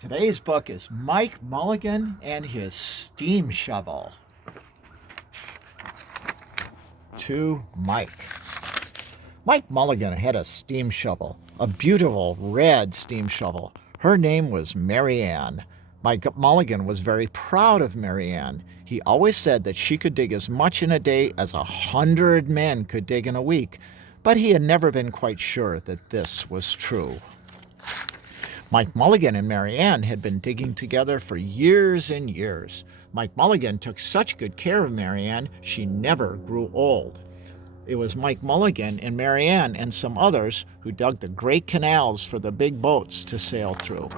Today's book is Mike Mulligan and His Steam Shovel. To Mike. Mike Mulligan had a steam shovel, a beautiful red steam shovel. Her name was Mary Ann. Mike Mulligan was very proud of Mary Ann. He always said that she could dig as much in a day as 100 men could dig in a week, but he had never been quite sure that this was true. Mike Mulligan and Mary Ann had been digging together for years and years. Mike Mulligan took such good care of Mary Ann, she never grew old. It was Mike Mulligan and Mary Ann and some others who dug the great canals for the big boats to sail through.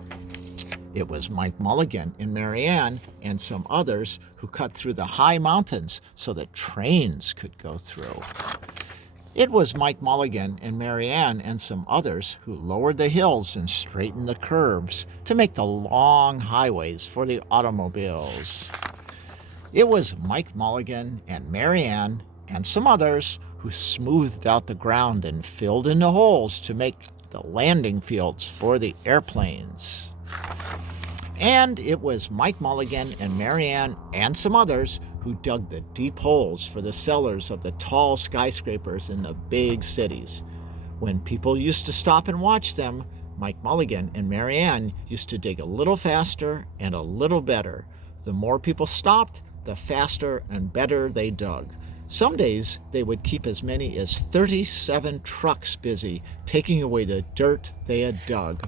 It was Mike Mulligan and Mary Ann and some others who cut through the high mountains so that trains could go through. It was Mike Mulligan and Mary Ann and some others who lowered the hills and straightened the curves to make the long highways for the automobiles. It was Mike Mulligan and Mary Ann and some others who smoothed out the ground and filled in the holes to make the landing fields for the airplanes. And it was Mike Mulligan and Mary Ann and some others who dug the deep holes for the cellars of the tall skyscrapers in the big cities. When people used to stop and watch them, Mike Mulligan and Mary Ann used to dig a little faster and a little better. The more people stopped, the faster and better they dug. Some days they would keep as many as 37 trucks busy taking away the dirt they had dug.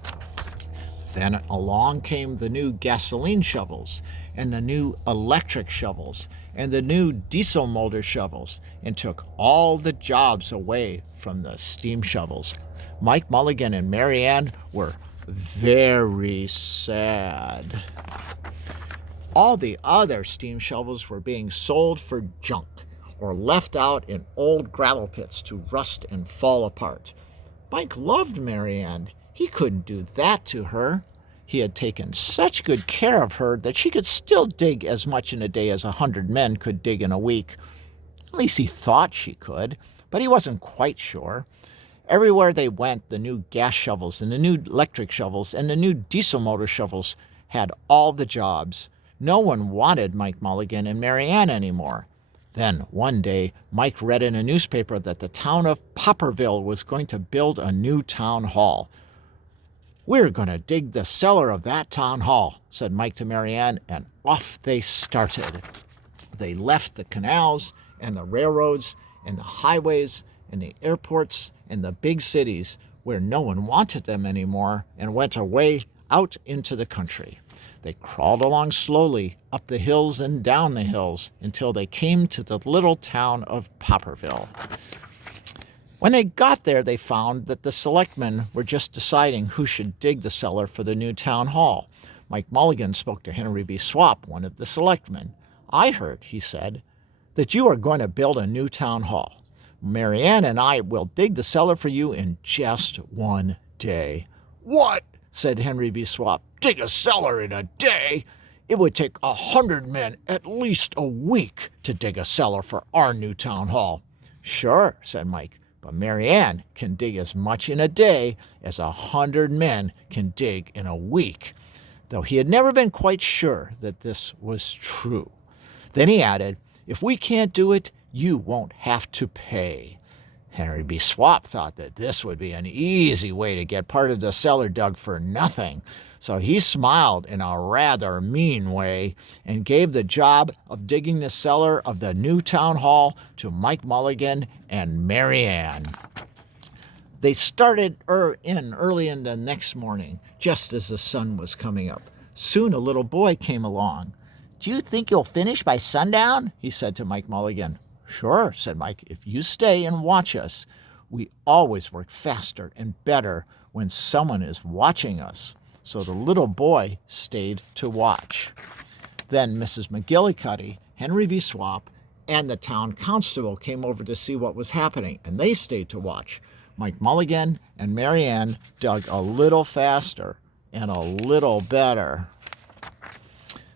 Then along came the new gasoline shovels and the new electric shovels and the new diesel motor shovels and took all the jobs away from the steam shovels. Mike Mulligan and Mary Ann were very sad. All the other steam shovels were being sold for junk or left out in old gravel pits to rust and fall apart. Mike loved Mary Ann. He couldn't do that to her. He had taken such good care of her that she could still dig as much in a day as 100 men could dig in a week. At least he thought she could, but he wasn't quite sure. Everywhere they went, the new gas shovels and the new electric shovels and the new diesel motor shovels had all the jobs. No one wanted Mike Mulligan and Mary Ann anymore. Then one day, Mike read in a newspaper that the town of Popperville was going to build a new town hall. "We're going to dig the cellar of that town hall," said Mike to Mary Ann, and off they started. They left the canals and the railroads and the highways and the airports and the big cities where no one wanted them anymore and went away out into the country. They crawled along slowly up the hills and down the hills until they came to the little town of Popperville. When they got there, they found that the selectmen were just deciding who should dig the cellar for the new town hall. Mike Mulligan spoke to Henry B. Swap, one of the selectmen. "I heard," he said, "that you are going to build a new town hall. Mary Ann and I will dig the cellar for you in just one day." "What?" said Henry B. Swap. "Dig a cellar in a day? It would take 100 men at least a week to dig a cellar for our new town hall." "Sure," said Mike, "but Mary Ann can dig as much in a day as 100 men can dig in a week," though he had never been quite sure that this was true. Then he added, "If we can't do it, you won't have to pay." Henry B. Swap thought that this would be an easy way to get part of the cellar dug for nothing, so he smiled in a rather mean way and gave the job of digging the cellar of the new town hall to Mike Mulligan and Mary Ann. They started early in the next morning, just as the sun was coming up. Soon a little boy came along. "Do you think you'll finish by sundown?" he said to Mike Mulligan. "Sure," said Mike, "if you stay and watch us. We always work faster and better when someone is watching us." So the little boy stayed to watch. Then Mrs. McGillicuddy, Henry B. Swap, and the town constable came over to see what was happening, and they stayed to watch. Mike Mulligan and Mary Ann dug a little faster and a little better.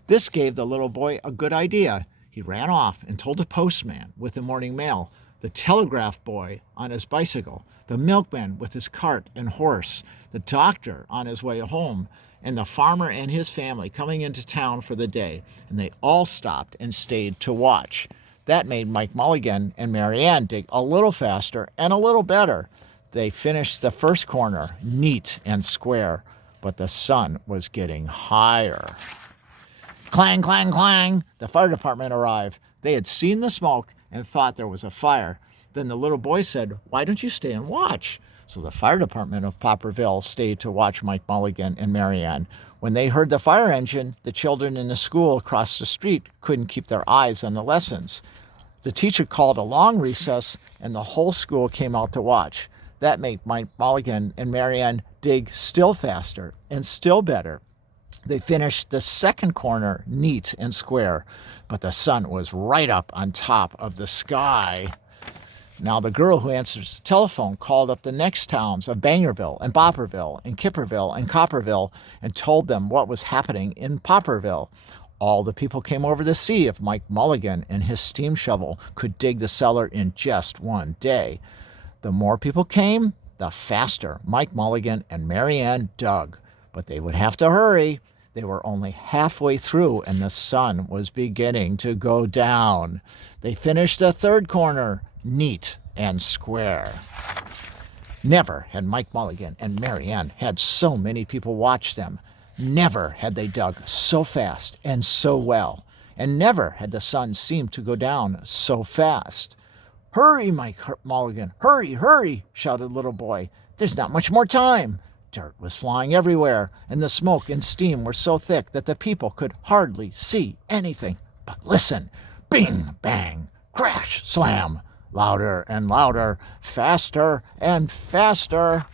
This gave the little boy a good idea. He ran off and told the postman with the morning mail, the telegraph boy on his bicycle, the milkman with his cart and horse, the doctor on his way home, and the farmer and his family coming into town for the day, and they all stopped and stayed to watch. That made Mike Mulligan and Mary Ann dig a little faster and a little better. They finished the first corner neat and square, but the sun was getting higher. Clang, clang, clang! The fire department arrived. They had seen the smoke and thought there was a fire. Then the little boy said, "Why don't you stay and watch?" So the fire department of Popperville stayed to watch Mike Mulligan and Mary Ann. When they heard the fire engine, the children in the school across the street couldn't keep their eyes on the lessons. The teacher called a long recess, and the whole school came out to watch. That made Mike Mulligan and Mary Ann dig still faster and still better. They finished the second corner neat and square, but the sun was right up on top of the sky. Now the girl who answers the telephone called up the next towns of Bangerville and Bopperville and Kipperville and Copperville and told them what was happening in Popperville. All the people came over to see if Mike Mulligan and his steam shovel could dig the cellar in just one day. The more people came, the faster Mike Mulligan and Mary Ann dug. But they would have to hurry. They were only halfway through and the sun was beginning to go down. They finished the third corner neat and square. Never had Mike Mulligan and Mary Ann had so many people watch them. Never had they dug so fast and so well. And never had the sun seemed to go down so fast. "Hurry, Mike Mulligan, hurry, hurry," shouted little boy. "There's not much more time." Dirt was flying everywhere, and the smoke and steam were so thick that the people could hardly see anything. But listen, bing, bang, crash, slam, louder and louder, faster and faster.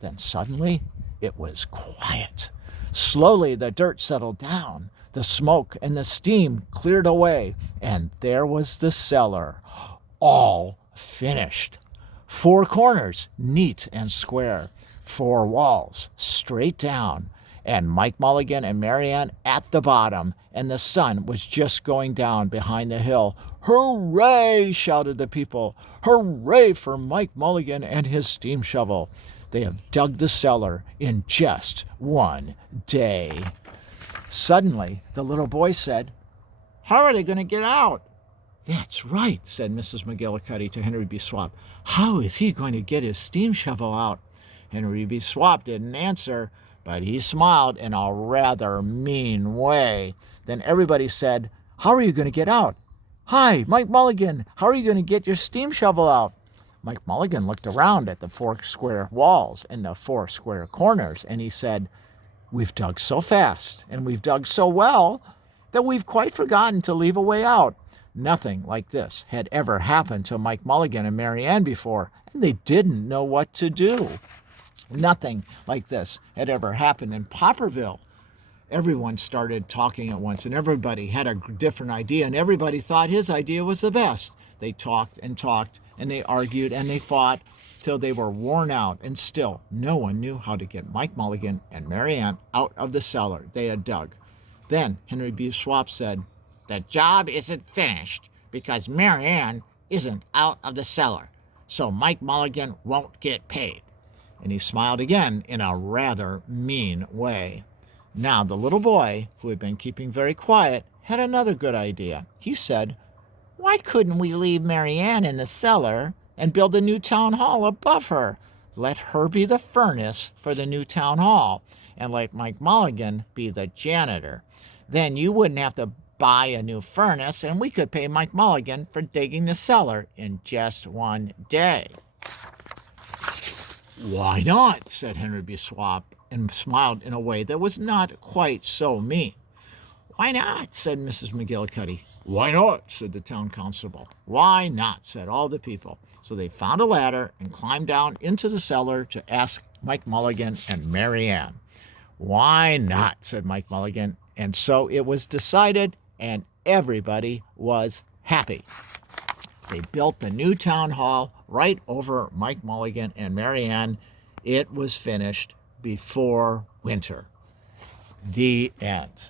Then suddenly it was quiet. Slowly the dirt settled down. The smoke and the steam cleared away, and there was the cellar, all finished. 4 corners, neat and square. 4 walls, straight down. And Mike Mulligan and Mary Ann at the bottom, and the sun was just going down behind the hill. "Hooray!" shouted the people. "Hooray for Mike Mulligan and his steam shovel. They have dug the cellar in just one day." Suddenly, the little boy said, "How are they going to get out?" "That's right," said Mrs. McGillicuddy to Henry B. Swap. "How is he going to get his steam shovel out?" Henry B. Swap didn't answer, but he smiled in a rather mean way. Then everybody said, "How are you going to get out?" "Hi, Mike Mulligan, how are you going to get your steam shovel out?" Mike Mulligan looked around at the 4 square walls and the 4 square corners, and he said, "We've dug so fast and we've dug so well that we've quite forgotten to leave a way out." Nothing like this had ever happened to Mike Mulligan and Mary Ann before, and they didn't know what to do. Nothing like this had ever happened in Popperville. Everyone started talking at once, and everybody had a different idea, and everybody thought his idea was the best. They talked, and they argued, and they fought till they were worn out, and still no one knew how to get Mike Mulligan and Mary Ann out of the cellar they had dug. Then Henry B. Swap said, "The job isn't finished because Mary Ann isn't out of the cellar, so Mike Mulligan won't get paid." And he smiled again in a rather mean way. Now the little boy, who had been keeping very quiet, had another good idea. He said, "Why couldn't we leave Mary Ann in the cellar and build a new town hall above her? Let her be the furnace for the new town hall, and let Mike Mulligan be the janitor. Then you wouldn't have to buy a new furnace, and we could pay Mike Mulligan for digging the cellar in just one day." "Why not?" said Henry B. Swap, and smiled in a way that was not quite so mean. "Why not?" said Mrs. McGillicuddy. "Why not?" said the town constable. "Why not?" said all the people. So they found a ladder and climbed down into the cellar to ask Mike Mulligan and Mary Ann. "Why not?" said Mike Mulligan. And so it was decided, and everybody was happy. They built the new town hall right over Mike Mulligan and Mary Ann. It was finished before winter. The end.